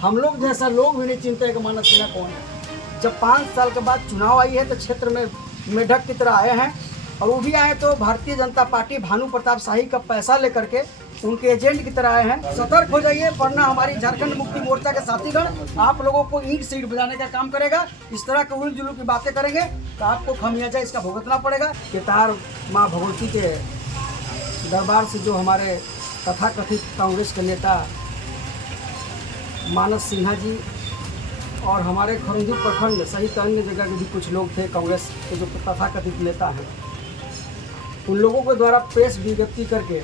हम लोग जैसा लोग भी नहीं चिंते कि मानस सिन्हा कौन है। जब 5 साल के बाद चुनाव आई है तो क्षेत्र में मेढक की तरह आए हैं, और वो भी आए तो भारतीय जनता पार्टी भानु प्रताप शाही का पैसा लेकर के उनके एजेंट की तरह आए हैं। सतर्क हो जाइए, वरना हमारी झारखंड मुक्ति मोर्चा के साथीगण आप लोगों को ईंट सीट बजाने का काम करेगा। इस तरह के उल जुलू की बातें करेंगे तो आपको खमियाजा इसका भुगतना पड़ेगा। केतार माँ भगवती के दरबार से जो हमारे तथाकथित कांग्रेस के नेता मानस सिन्हा जी और हमारे खरौंधी प्रखंड सहित अन्य जगह के भी कुछ लोग थे कांग्रेस के जो तथाकथित नेता हैं, उन लोगों के द्वारा प्रेस विज्ञप्ति करके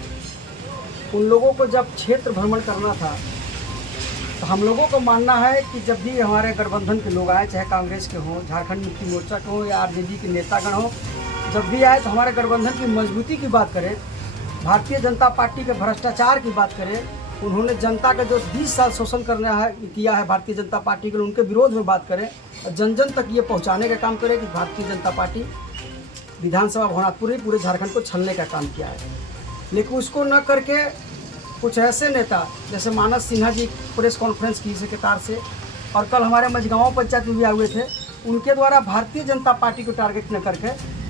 उन लोगों को जब क्षेत्र भ्रमण करना था तो हम लोगों को मानना है कि जब भी हमारे गठबंधन के लोग आए, चाहे कांग्रेस के हों, झारखंड मुक्ति मोर्चा के हों या आरजेडी के नेतागण हों, जब भी आए तो हमारे गठबंधन की मजबूती की बात करें, भारतीय जनता पार्टी के भ्रष्टाचार की बात करें। उन्होंने जनता का जो 20 साल शोषण किया है भारतीय जनता पार्टी के, उनके विरोध में बात करें और जन जन तक ये पहुंचाने का काम करें कि भारतीय जनता पार्टी विधानसभा भवनाथपुर ही पूरे झारखंड को छलने का काम किया है। लेकिन उसको न करके कुछ ऐसे नेता जैसे मानस सिन्हा जी प्रेस कॉन्फ्रेंस की सेक्रेटार से, और कल हमारे मझगांव पंचायत में भी आए हुए थे, उनके द्वारा भारतीय जनता पार्टी को टारगेट न करके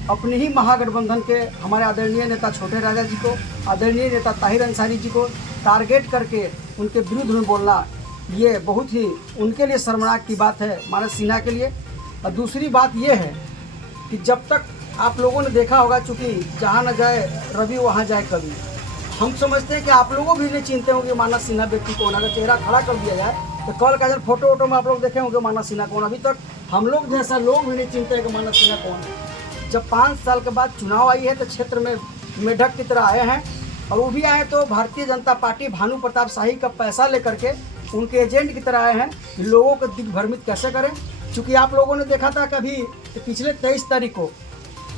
अपने ही महागठबंधन के हमारे आदरणीय नेता छोटे राजा जी को, आदरणीय नेता ताहिर अंसारी जी को टारगेट करके उनके विरुद्ध में बोलना, ये बहुत ही उनके लिए शर्मनाक की बात है, मानस सिन्हा के लिए। और दूसरी बात ये है कि जब तक आप लोगों ने देखा होगा, चूँकि जहाँ न जाए रवि वहाँ जाए कवि, हम समझते हैं कि आप लोगों भी नहीं चिंते होंगे मानस सिन्हा व्यक्ति कौन। अगर चेहरा खड़ा कर दिया जाए तो कल का जब फोटो वोटो में आप लोग देखे होंगे मानस सिन्हा कौन। अभी तक हम लोग जैसा लोग भी नहीं चिंते कि मानस सिन्हा कौन है। जब 5 साल के बाद चुनाव आई है तो क्षेत्र में मेढक की तरह आए हैं, और वो भी आए तो भारतीय जनता पार्टी भानु प्रताप शाही का पैसा लेकर के उनके एजेंट की तरह आए हैं कि लोगों को दिग्भ्रमित कैसे करें। चूँकि आप लोगों ने देखा था कभी पिछले 23 तारीख को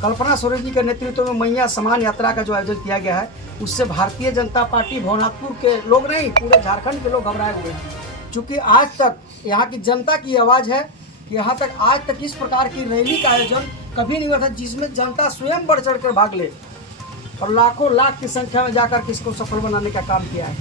कल्पना सोरेन जी के नेतृत्व में मैया समान यात्रा का जो आयोजन किया गया है, उससे भारतीय जनता पार्टी भवनाथपुर के लोग नहीं, पूरे झारखंड के लोग घबराए हुए हैं। चूँकि आज तक यहाँ की जनता की आवाज़ है कि यहाँ तक आज तक इस प्रकार की रैली का आयोजन कभी नहीं हुआ था जिसमें जनता स्वयं बढ़ चढ़ कर भाग ले और लाखों लाख की संख्या में जाकर किसको सफल बनाने का काम किया है।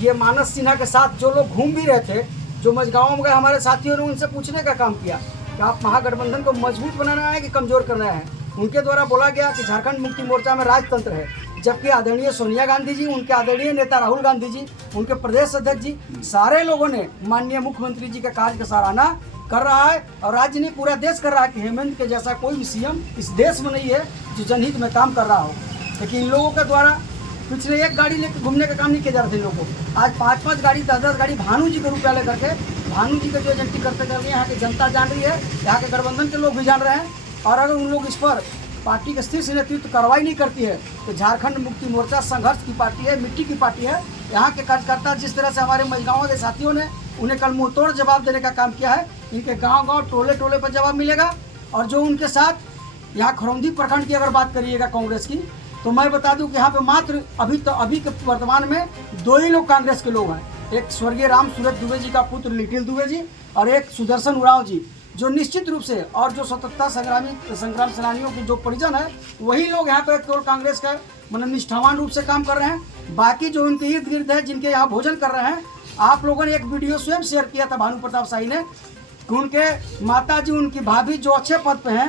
ये मानस सिन्हा के साथ जो लोग घूम भी रहे थे, जो मझगांव में गए हमारे साथियों ने उनसे पूछने का काम किया कि आप महागठबंधन को मजबूत बनाना है कि कमज़ोर करना है। उनके द्वारा बोला गया कि झारखंड मुक्ति मोर्चा में राजतंत्र है, जबकि आदरणीय सोनिया गांधी जी, उनके आदरणीय नेता राहुल गांधी जी, उनके प्रदेश अध्यक्ष जी, सारे लोगों ने माननीय मुख्यमंत्री जी का कार्य का सराहना कर रहा है। और राज्य नहीं, पूरा देश कर रहा है कि हेमंत के जैसा कोई भी सीएम इस देश में नहीं है जो जनहित में काम कर रहा हो। लेकिन इन लोगों के द्वारा पिछले एक गाड़ी लेकर घूमने का काम नहीं किया जा रहा था। इन लोगों को आज 5-5 गाड़ी 10-10 गाड़ी भानु जी के रुपया लेकर के भानु जी का जो एजेंटी करते कर रही है, यहाँ की जनता जान रही है, यहाँ के गठबंधन के लोग भी जान रहे हैं। और अगर उन लोग इस पर पार्टी का शीर्ष नेतृत्व कार्रवाई नहीं करती है तो झारखंड मुक्ति मोर्चा संघर्ष की पार्टी है, मिट्टी की पार्टी है। यहाँ के कार्यकर्ता जिस तरह से हमारे मझगांव के साथियों ने उन्हें कल मुँह तोड़ जवाब देने का काम किया है, इनके गांव-गांव टोले-टोले पर जवाब मिलेगा। और जो उनके साथ यहाँ खरौंधी प्रखंड की अगर बात करिएगा कांग्रेस की, तो मैं बता दूं कि यहाँ पे मात्र अभी के वर्तमान में 2 ही लोग कांग्रेस के लोग हैं। एक स्वर्गीय राम सूरत दुबे जी का पुत्र लिटिल दुबे जी और एक सुदर्शन उरांव जी, जो निश्चित रूप से, और जो स्वतंत्रता संग्राम सेनानियों के जो परिजन है, वही लोग यहाँ पे केवल कांग्रेस का मतलब निष्ठावान रूप से काम कर रहे हैं। बाकी जो उनके इर्द गिर्द है, जिनके यहाँ भोजन कर रहे हैं, आप लोगों ने एक वीडियो स्वयं शेयर किया था भानु प्रताप शाही ने कि उनके माता जी, उनकी भाभी जो अच्छे पद पे हैं,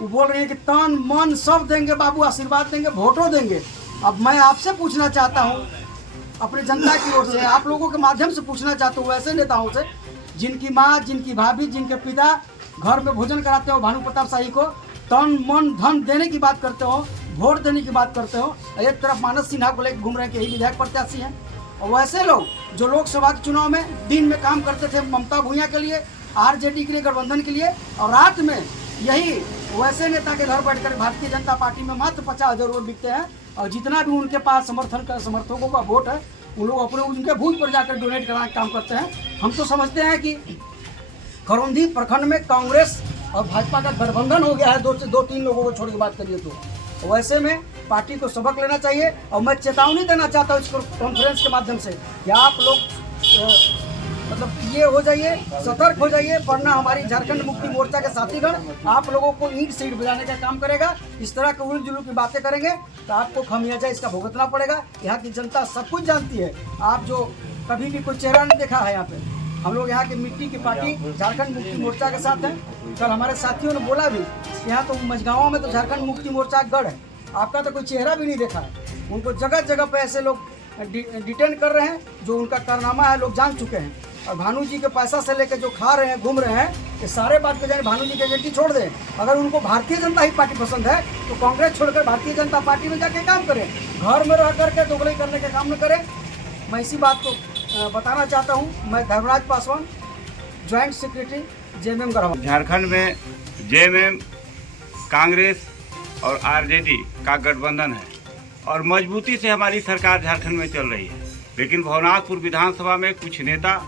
वो बोल रही है कि तन मन सब देंगे बाबू, आशीर्वाद देंगे, वोटों देंगे। अब मैं आपसे पूछना चाहता हूँ, अपनी जनता की ओर से आप लोगों के माध्यम से पूछना चाहता हूँ, ऐसे नेताओं से जिनकी माँ, जिनकी भाभी, जिनके पिता घर में भोजन कराते हो भानु प्रताप शाही को, तन मन धन देने की बात करते हो, वोट देने की बात करते हो, एक तरफ मानस सिन्हा को लेकर घूम रहे हैं कि यही विधायक प्रत्याशी हैं। और वैसे लोग जो लोकसभा के चुनाव में दिन में काम करते थे ममता भूया के लिए, आरजेडी के लिए, गठबंधन के लिए, और रात में यही वैसे नेता के घर बैठकर भारतीय जनता पार्टी में मात्र 50,000 वोट बिकते हैं। और जितना भी उनके पास समर्थकों का वोट है, उन लोग अपने उनके बूथ पर जाकर डोनेट कराने का काम करते हैं। हम तो समझते हैं कि खरौंधी प्रखंड में कांग्रेस और भाजपा का गठबंधन हो गया है, 2-3 लोगों को छोड़ के बात करिए तो वैसे में पार्टी को सबक लेना चाहिए। और मैं चेतावनी देना चाहता हूँ इस कॉन्फ्रेंस के माध्यम से कि आप लोग मतलब ये हो जाइए, सतर्क हो जाइए, वरना हमारी झारखंड मुक्ति मोर्चा के साथीगण आप लोगों को ईंट सीट बजाने का काम करेगा। इस तरह के उल जुलू की बातें करेंगे तो आपको खमियाजा इसका भुगतना पड़ेगा। यहाँ की जनता सब कुछ जानती है। आप जो कभी भी कोई चेहरा नहीं देखा है यहाँ पे, हम लोग यहाँ की मिट्टी की पार्टी झारखंड मुक्ति मोर्चा के साथ हैं। कल हमारे साथियों ने बोला भी यहाँ तो मझगाँव में तो झारखंड मुक्ति मोर्चा गढ़ है, आपका तो कोई चेहरा भी नहीं देखा है। उनको जगह जगह पे ऐसे लोग डिटेन कर रहे हैं, जो उनका कारनामा है लोग जान चुके हैं। और भानु जी के पैसा से लेकर जो खा रहे हैं, घूम रहे हैं, ये सारे बात को जाने भानु जी की एजेंटी छोड़ दें। अगर उनको भारतीय जनता ही पार्टी पसंद है तो कांग्रेस छोड़कर भारतीय जनता पार्टी में जाके काम करें, घर में रह करके दोगलई करने का काम न करें। मैं इसी बात को बताना चाहता हूँ। मैं Dharmraj Paswan, joint secretary JMM Garhwa. Jharkhand में जेएमएम, कांग्रेस और आरजेडी का गठबंधन है और मजबूती से हमारी सरकार झारखंड में चल रही है। लेकिन भवनाथपुर विधानसभा में कुछ नेता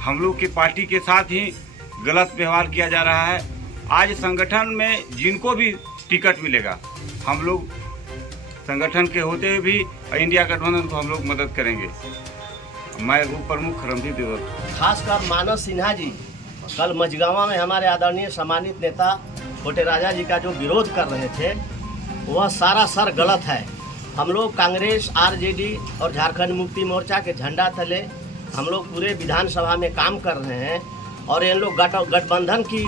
हम लोग की पार्टी के साथ ही गलत व्यवहार किया जा रहा है। आज संगठन में जिनको भी टिकट मिलेगा, हम लोग संगठन के होते हुए भी इंडिया गठबंधन को हम लोग मदद करेंगे। मैं उप प्रमुख रणजीत देवल। खासकर मानस सिन्हा जी कल मझगावा में हमारे आदरणीय सम्मानित नेता छोटे राजा जी का जो विरोध कर रहे थे, वह सरासर गलत है। हम लोग कांग्रेस, आरजेडी और झारखंड मुक्ति मोर्चा के झंडा तले हम लोग पूरे विधानसभा में काम कर रहे हैं और ये लोग गठबंधन की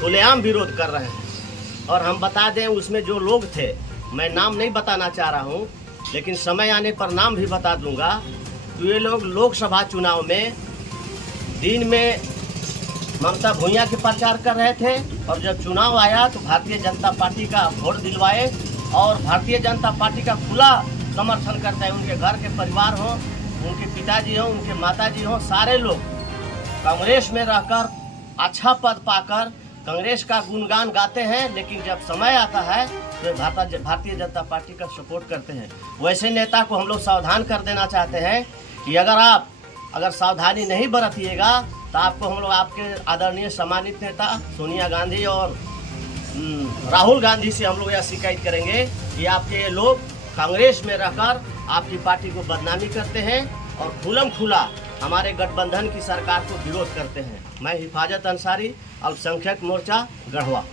खुलेआम विरोध कर रहे हैं। और हम बता दें, उसमें जो लोग थे, मैं नाम नहीं बताना चाह रहा हूँ, लेकिन समय आने पर नाम भी बता दूंगा। तो ये लोग लोकसभा चुनाव में दिन में ममता भूइया के प्रचार कर रहे थे और जब चुनाव आया तो भारतीय जनता पार्टी का वोट दिलवाए और भारतीय जनता पार्टी का खुला समर्थन करते हैं। उनके घर के परिवार हों, उनके पिताजी हों, उनके माताजी हों, सारे लोग कांग्रेस में रहकर अच्छा पद पाकर कांग्रेस का गुणगान गाते हैं। लेकिन जब समय आता है तो भारतीय जनता पार्टी का सपोर्ट करते हैं। वैसे नेता को हम लोग सावधान कर देना चाहते हैं कि अगर सावधानी नहीं बरतिएगा तो आपको हम लोग आपके आदरणीय सम्मानित नेता सोनिया गांधी और राहुल गांधी से हम लोग यह शिकायत करेंगे कि आपके ये लोग कांग्रेस में रहकर आपकी पार्टी को बदनामी करते हैं और खुलम खुला हमारे गठबंधन की सरकार को विरोध करते हैं। मैं हिफाजत अंसारी, अल्पसंख्यक मोर्चा, गढ़वा।